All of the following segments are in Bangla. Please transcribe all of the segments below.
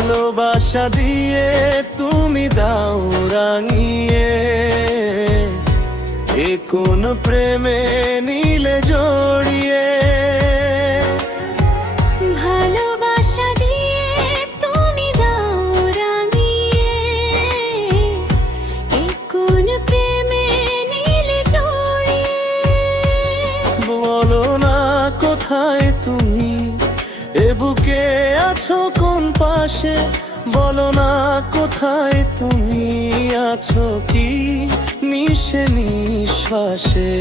ভালোবাসা দিয়ে তুমি দাও রাঙিয়ে, এ কোন প্রেমে নিলে জড়িয়ে। ভালোবাসা দিয়ে তুমি দাও রাঙিয়ে, এ কোন প্রেমে নিলে জড়িয়ে। বলো না কোথায় তুমি, এ বুকে আছো কোন পাশে, বলো না কোথায় তুমি আছো কি নিশে নিঃশ্বাসে।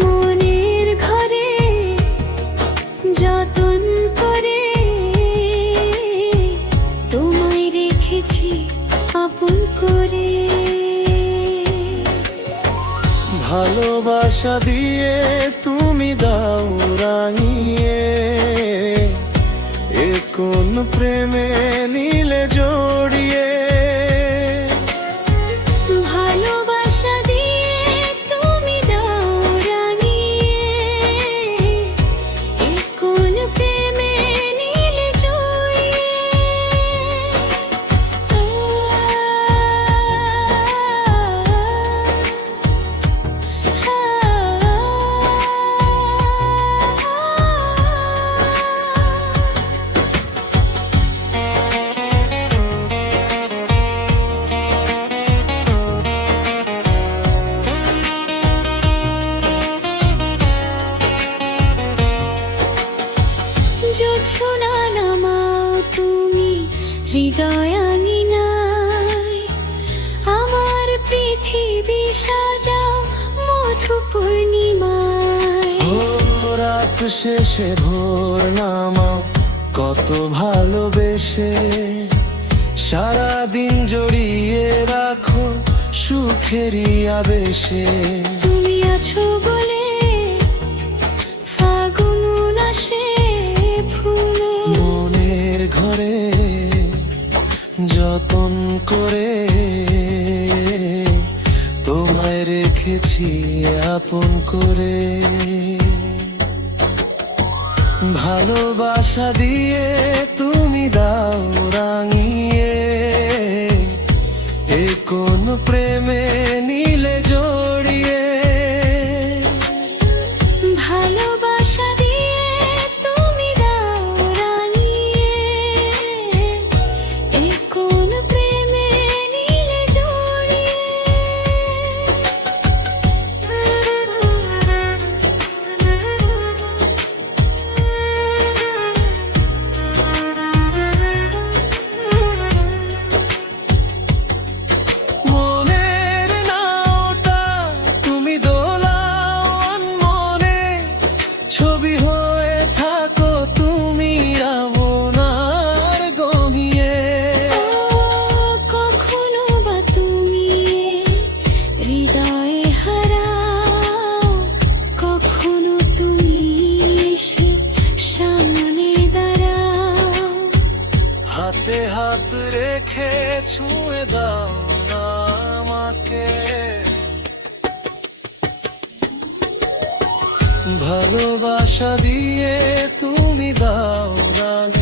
মনের ঘরে যতন করে তোমায় রেখেছি আপন করে। ভালোবাসা দিয়ে তুমি দাও রাঙিয়ে, এ কোন প্রেমে নিলে জড়িয়ে। ভালোবাসা দিয়ে তুমি দাও রাঙিয়ে, এ কোন প্রেমে নিলে জড়িয়ে। জোছনা নামাও তুমি হৃদয় আঙিনায়, আমার পৃথিবী সাজাও মধু পূর্ণিমায়। ও রাত শেষে ভোর নামাও কত ভালোবেসে, সারাদিন জড়িয়ে রাখো সুখেরই আবেশে। তুমি আছো বলে ফাগুন উল্লাসে ফুলে, মনের ঘরে যতন করে তোমায় রেখেছি আপন করে। ভালোবাসা দিয়ে তুমি দাও রাঙিয়ে, এ কোন প্রেমে নিলে জড়িয়ে। ভালোবাসা দিয়ে তুমি দাও রাঙিয়ে, এ কোন প্রেমে নিলে জড়িয়ে। মনের নাওটা তুমি দোলাও আনমনে, ছবি হয়ে থাকো তুমি রাবণার গমিয়ে। কখনো বা তুমি হৃদয়ে হারাও, কখনো তুমি এসে সামনে দাঁড়াও। হাতে হাত রেখে ছুঁয়ে দাও না আমাকে, ভালোবাসা দিয়ে তুমি দাও রাঙিয়ে।